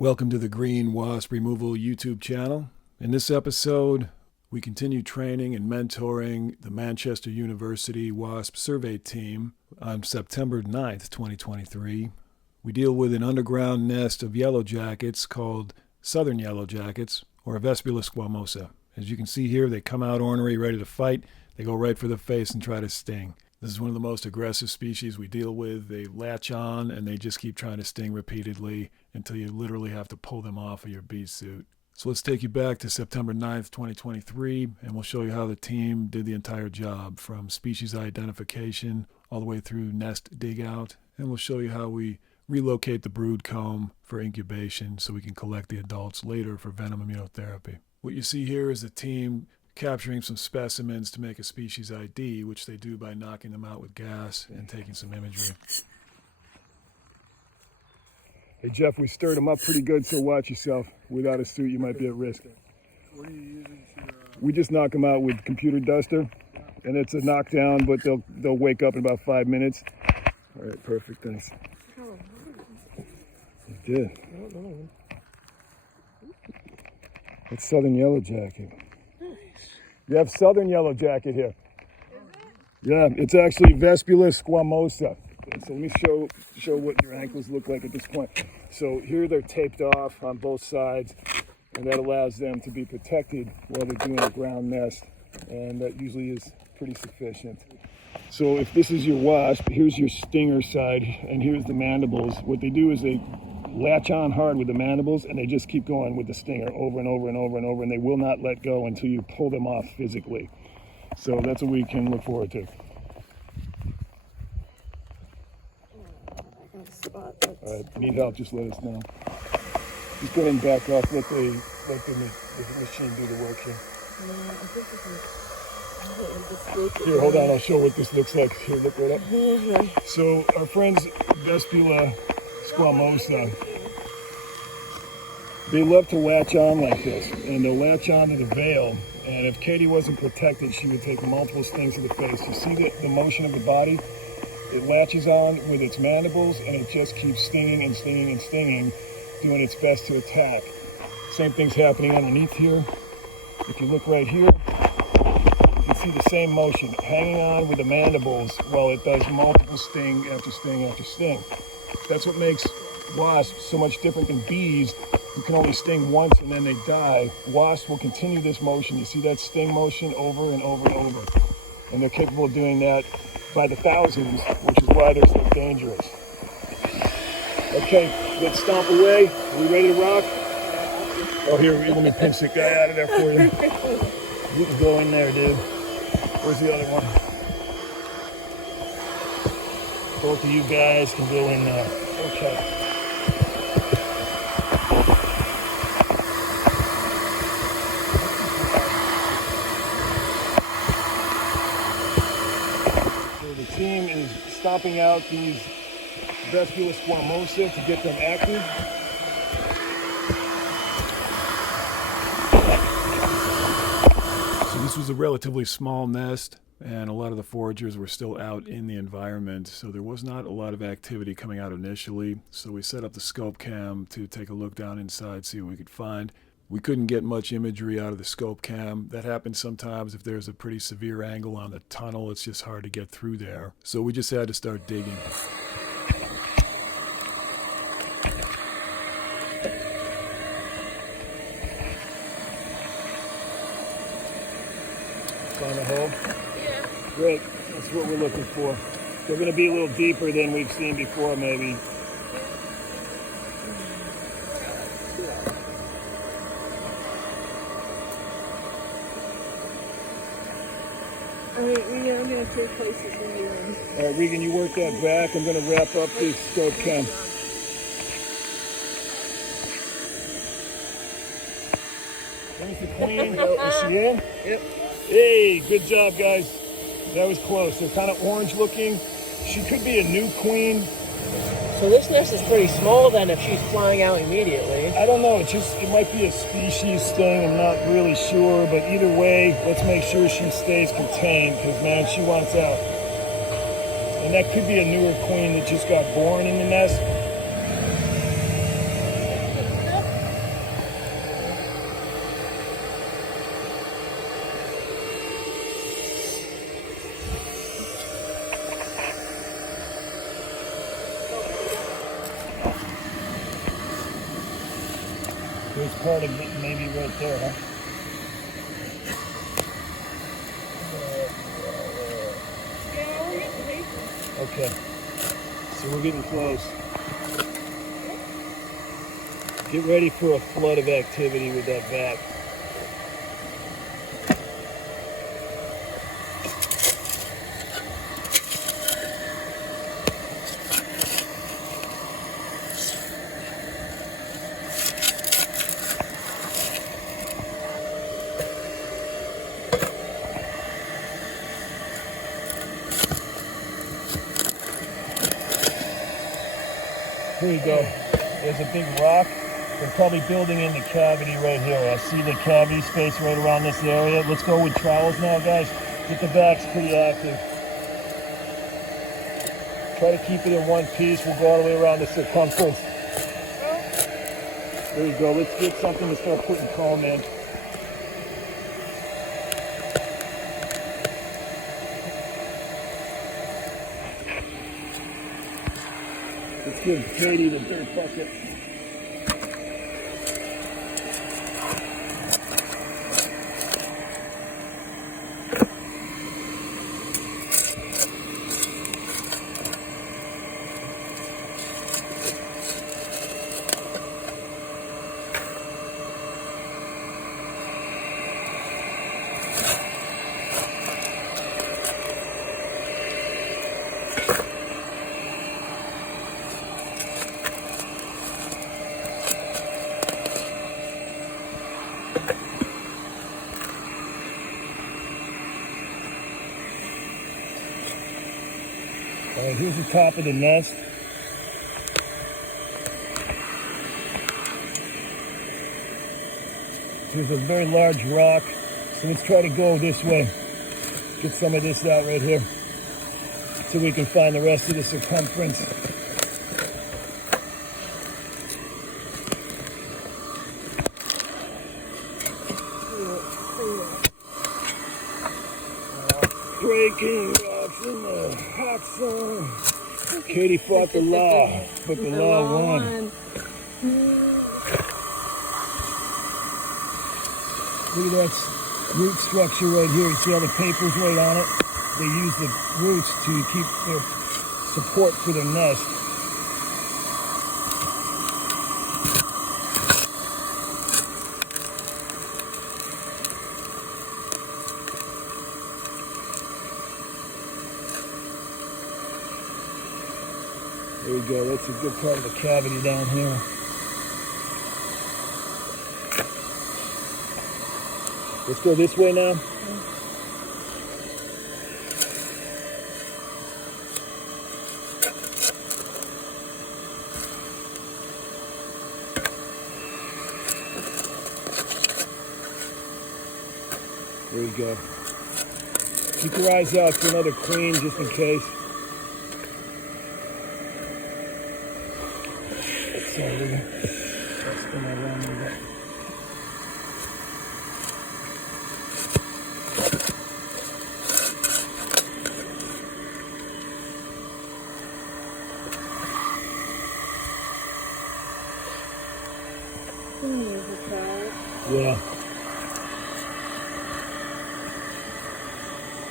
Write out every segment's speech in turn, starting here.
Welcome to the Green Wasp Removal YouTube channel. In this episode, we continue training and mentoring the Manchester University Wasp survey team on September 9th, 2023. We deal with an underground nest of Yellowjackets called Southern Yellowjackets, or Vespula Squamosa. As you can see here, they come out ornery, ready to fight. They go right for the face and try to sting. This is one of the most aggressive species we deal with. They latch on and they just keep trying to sting repeatedly until you literally have to pull them off of your bee suit. So let's take you back to September 9th, 2023, and we'll show you how the team did the entire job, from species identification all the way through nest dig out, and we'll show you how we relocate the brood comb for incubation so we can collect the adults later for venom immunotherapy. What you see here is the team capturing some specimens to make a species ID, which they do by knocking them out with gas and taking some imagery. Hey Jeff, we stirred them up pretty good, so watch yourself. Without a suit, you might be at risk. What are you using to... We just knock them out with computer duster, and it's a knockdown, but they'll wake up in about 5 minutes. All right, perfect, thanks. You did. It's Southern Yellowjacket. You have Southern Yellowjacket here. Yeah, it's actually Vespula Squamosa. So let me show what your ankles look like at this point. So here they're taped off on both sides, and that allows them to be protected while they're doing a ground nest, and that usually is pretty sufficient. So if this is your wasp, here's your stinger side, and here's the mandibles. What they do is they latch on hard with the mandibles, and they just keep going with the stinger over and over and over and over, and they will not let go until you pull them off physically. So that's what we can look forward to. All right, need help, just let us know. Just go ahead and back off, let the machine do the work here. Here, hold on, I'll show what this looks like. Here, look right up. So our friends Vespula Squamosa, they love to latch on like this, and they'll latch on to the veil, and if Katie wasn't protected, she would take multiple stings to the face. You see the motion of the body? It latches on with its mandibles, and it just keeps stinging and stinging and stinging, doing its best to attack. Same thing's happening underneath here. If you look right here, you can see the same motion, hanging on with the mandibles while it does multiple sting after sting after sting. That's what makes wasps so much different than bees, who can only sting once and then they die. Wasps will continue this motion. You see that sting motion over and over and over. And they're capable of doing that by the thousands, which is why they're so dangerous. Okay, let's stomp away. Are we ready to rock? Oh, here, let me pinch the guy out of there for you. You can go in there, dude. Where's the other one? Both of you guys can go in there. Okay. The team is stomping out these Vespula Squamosa to get them active. So this was a relatively small nest, and a lot of the foragers were still out in the environment, so there was not a lot of activity coming out initially. So we set up the scope cam to take a look down inside, see what we could find. We couldn't get much imagery out of the scope cam. That happens sometimes if there's a pretty severe angle on the tunnel. It's just hard to get through there. So we just had to start digging. Find a hole? Yeah. Great. That's what we're looking for. They're going to be a little deeper than we've seen before, maybe. I'm going to take places in the room. All right, Regan, you work that back. I'm going to wrap up this scope cam. There's the queen. Is she in? Yep. Hey, good job, guys. That was close. They're kind of orange looking. She could be a new queen. So this nest is pretty small then if she's flying out immediately. I don't know. It might be a species thing. I'm not really sure. But either way, let's make sure she stays contained because, man, she wants out. And that could be a newer queen that just got born in the nest. There's part of it maybe right there, huh? Yeah, we're getting paper. Okay. So we're getting close. Get ready for a flood of activity with that vac. Here you go. There's a big rock. They're probably building in the cavity right here. I see the cavity space right around this area. Let's go with trowels now, guys. Get the vacs pretty active. Try to keep it in one piece. We'll go all the way around the circumference. There you go. Let's get something to start putting comb in. Let's give Katie the dirt bucket. All right, here's the top of the nest. There's a very large rock, so let's try to go this way. Get some of this out right here so we can find the rest of the circumference. Breaking rocks in the hot sun. Katie fought the law, but the law won. Look at that root structure right here. You see all the papers right on it? They use the roots to keep their support for their nest. There we go, that's a good part of the cavity down here. Let's go this way now. There you go. Keep your eyes out for another queen just in case. Sorry, we're gonna spin that around a little bit. Yeah.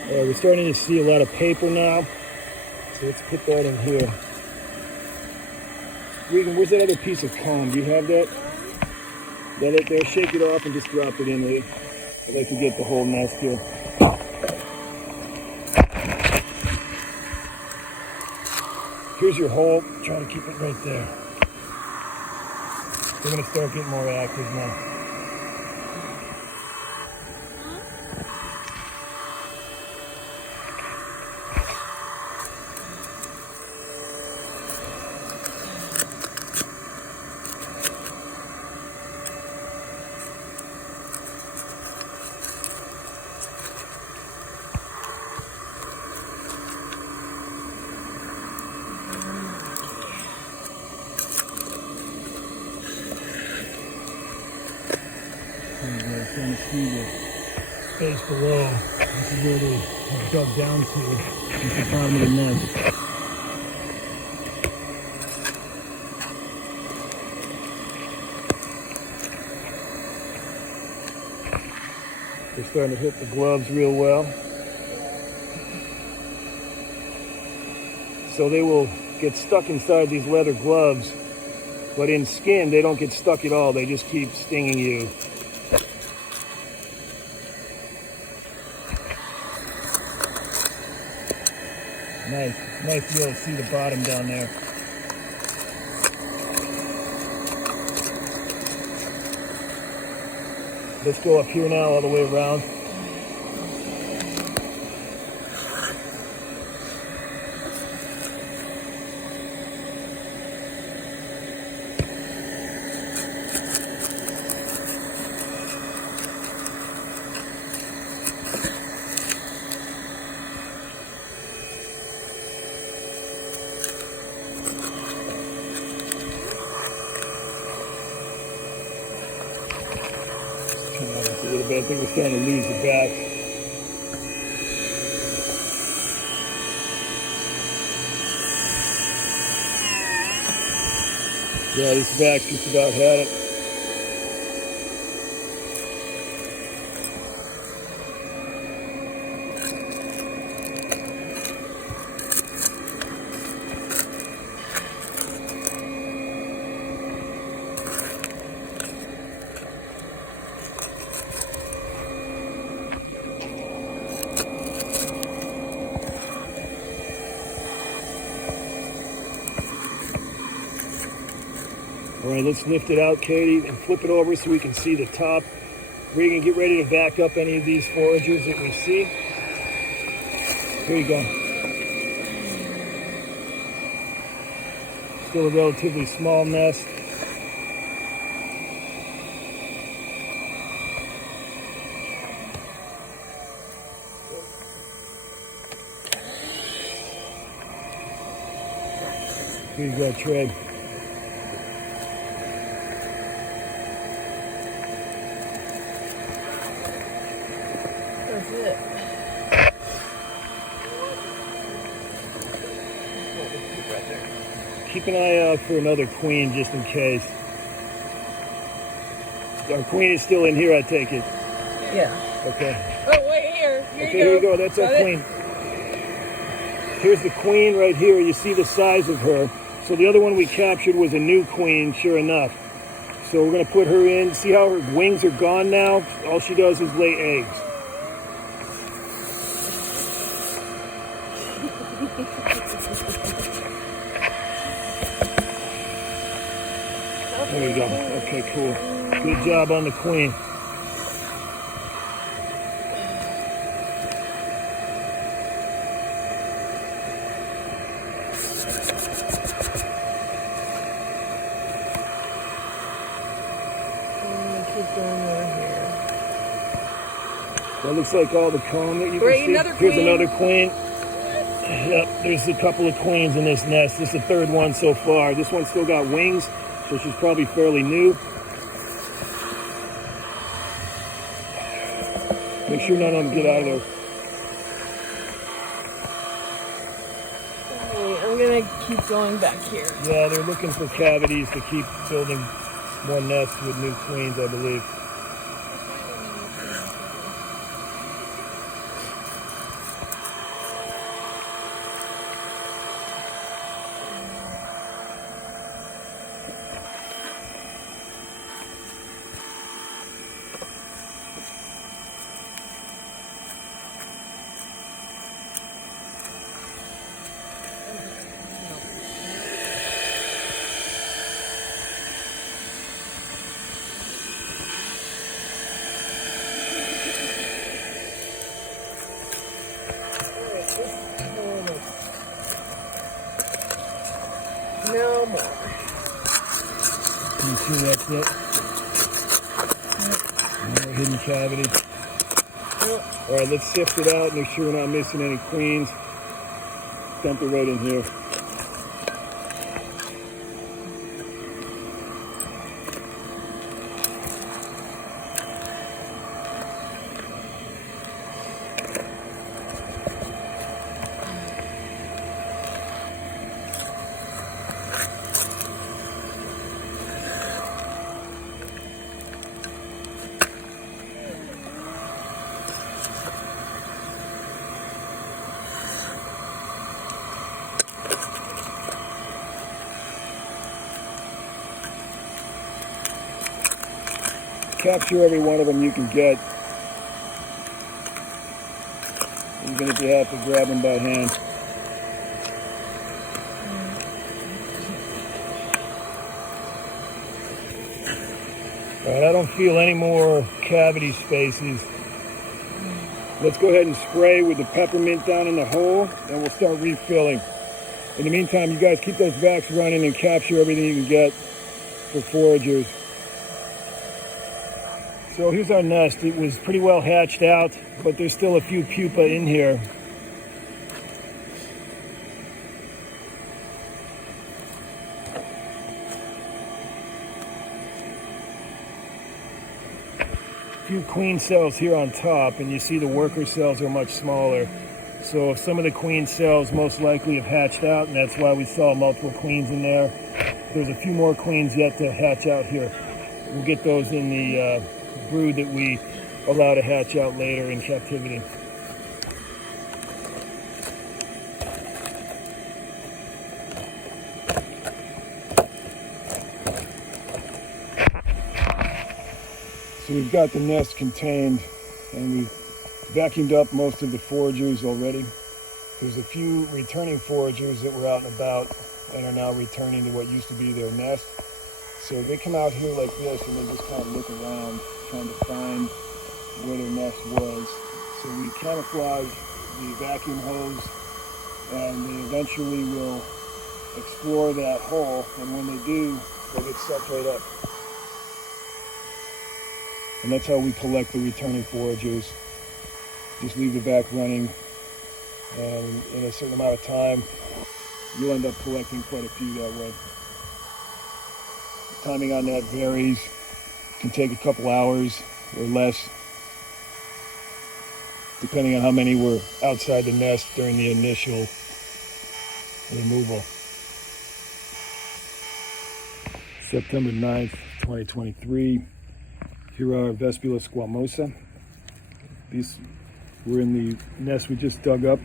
We're starting to see a lot of paper now, so let's put that in here. Regan, where's that other piece of comb? Do you have that? That right there. Shake it off and just drop it in there. I'd like to get the whole nest here. Here's your hole. Try to keep it right there. We're going to start getting more active now. Trying to see the space below. This is where they have dug down to. It's the bottom of the nest. starting to hit the gloves real well. So they will get stuck inside these leather gloves, but in skin they don't get stuck at all. They just keep stinging you. Nice to be able to see the bottom down there. Let's go up here now all the way around. A little bit. I think we're starting to lose the back. Yeah, this back's just about had it. All right, let's lift it out, Katie, and flip it over so we can see the top. Regan, get ready to vac up any of these foragers that we see. Here you go. Still a relatively small nest. Here you go, Trey. That's it. Keep an eye out for another queen just in case. Our queen is still in here, I take it. Yeah. Okay. Oh, wait, here. Here you go. That's our queen. Here's the queen right here. You see the size of her. So the other one we captured was a new queen, sure enough. So we're going to put her in. See how her wings are gone now? All she does is lay eggs. There you go. Okay, cool. Good job on the queen. That looks like all the comb that you can see. Here's another queen. Yep, there's a couple of queens in this nest. This is the third one so far. This one's still got wings, so she's probably fairly new. Make sure none of them get out of there. I'm gonna keep going back here. Yeah, they're looking for cavities to keep building more nests with new queens, I believe. No more. You see that's it? More hidden cavities. All right, let's sift it out, make sure we're not missing any queens. Dump it right in here. capture every one of them you can get, even if you have to grab them by hand. All right, I don't feel any more cavity spaces. Let's go ahead and spray with the peppermint down in the hole, and we'll start refilling. In the meantime, you guys keep those vacs running and capture everything you can get for foragers. So here's our nest. It was pretty well hatched out, but there's still a few pupa in here. Few queen cells here on top, and you see the worker cells are much smaller. So some of the queen cells most likely have hatched out, and that's why we saw multiple queens in there. There's a few more queens yet to hatch out here. We'll get those in the brood that we allow to hatch out later in captivity. So we've got the nest contained, and we've vacuumed up most of the foragers already. There's a few returning foragers that were out and about and are now returning to what used to be their nest. So they come out here like this and they just kind of look around, trying to find where their nest was. So we camouflage the vacuum hose, and they eventually will explore that hole, and when they do, they get sucked right up. And that's how we collect the returning foragers. Just leave the vac running, and in a certain amount of time, you'll end up collecting quite a few that way. Timing on that varies. It can take a couple hours or less, depending on how many were outside the nest during the initial removal. September 9th, 2023. Here are Vespula Squamosa. These were in the nest we just dug up.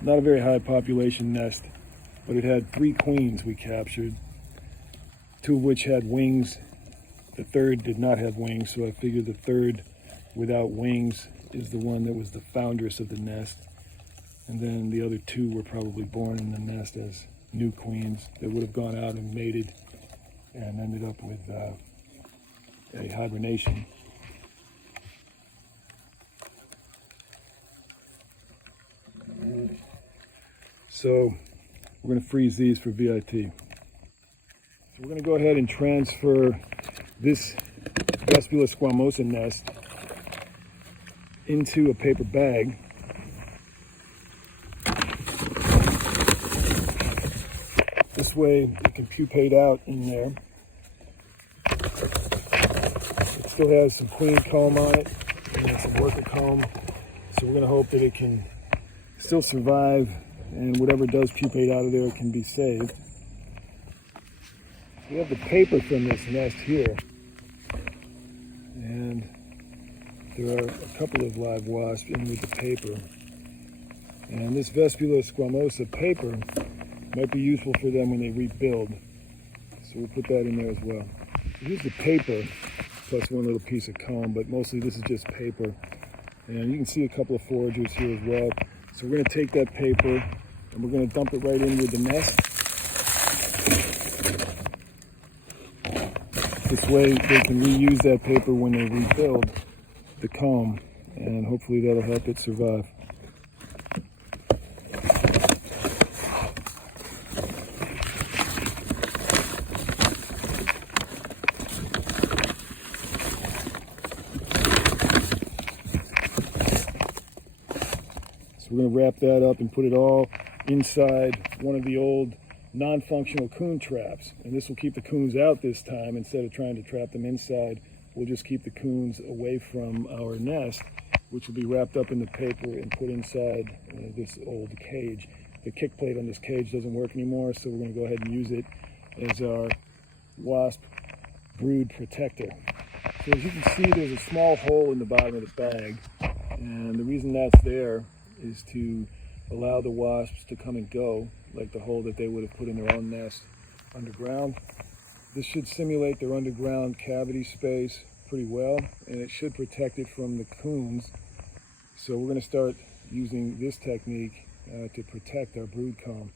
Not a very high population nest, but it had 3 queens we captured, 2 of which had wings. The third did not have wings, so I figured the third without wings is the one that was the foundress of the nest. And then the other 2 were probably born in the nest as new queens that would have gone out and mated and ended up with a hibernation. So we're going to freeze these for VIT. So we're going to go ahead and transfer this Vespula Squamosa nest into a paper bag. This way it can pupate out in there. It still has some queen comb on it and some worker comb. So we're going to hope that it can still survive, and whatever does pupate out of there can be saved. We have the paper from this nest here, and there are a couple of live wasps in with the paper. And this Vespula Squamosa paper might be useful for them when they rebuild. So we'll put that in there as well. Here's the paper, plus one little piece of comb, but mostly this is just paper. And you can see a couple of foragers here as well. So we're going to take that paper and we're going to dump it right in with the nest. This way they can reuse that paper when they rebuild the comb, and hopefully that'll help it survive. We're going to wrap that up and put it all inside one of the old non-functional coon traps. And this will keep the coons out this time. Instead of trying to trap them inside, we'll just keep the coons away from our nest, which will be wrapped up in the paper and put inside this old cage. The kick plate on this cage doesn't work anymore, so we're going to go ahead and use it as our wasp brood protector. So as you can see, there's a small hole in the bottom of the bag, and the reason that's there is to allow the wasps to come and go, like the hole that they would have put in their own nest underground. This should simulate their underground cavity space pretty well, and it should protect it from the coons. So we're going to start using this technique to protect our brood comb.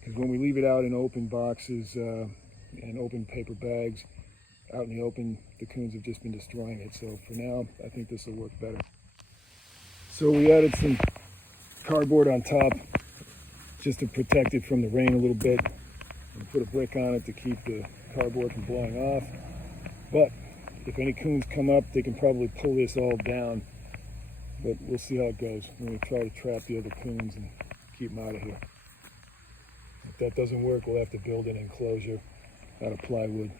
Because when we leave it out in open boxes and open paper bags, out in the open, the coons have just been destroying it. So for now, I think this will work better. So we added some cardboard on top just to protect it from the rain a little bit, and put a brick on it to keep the cardboard from blowing off. But if any coons come up, they can probably pull this all down. But we'll see how it goes. We're going to try to trap the other coons and keep them out of here. If that doesn't work, we'll have to build an enclosure out of plywood.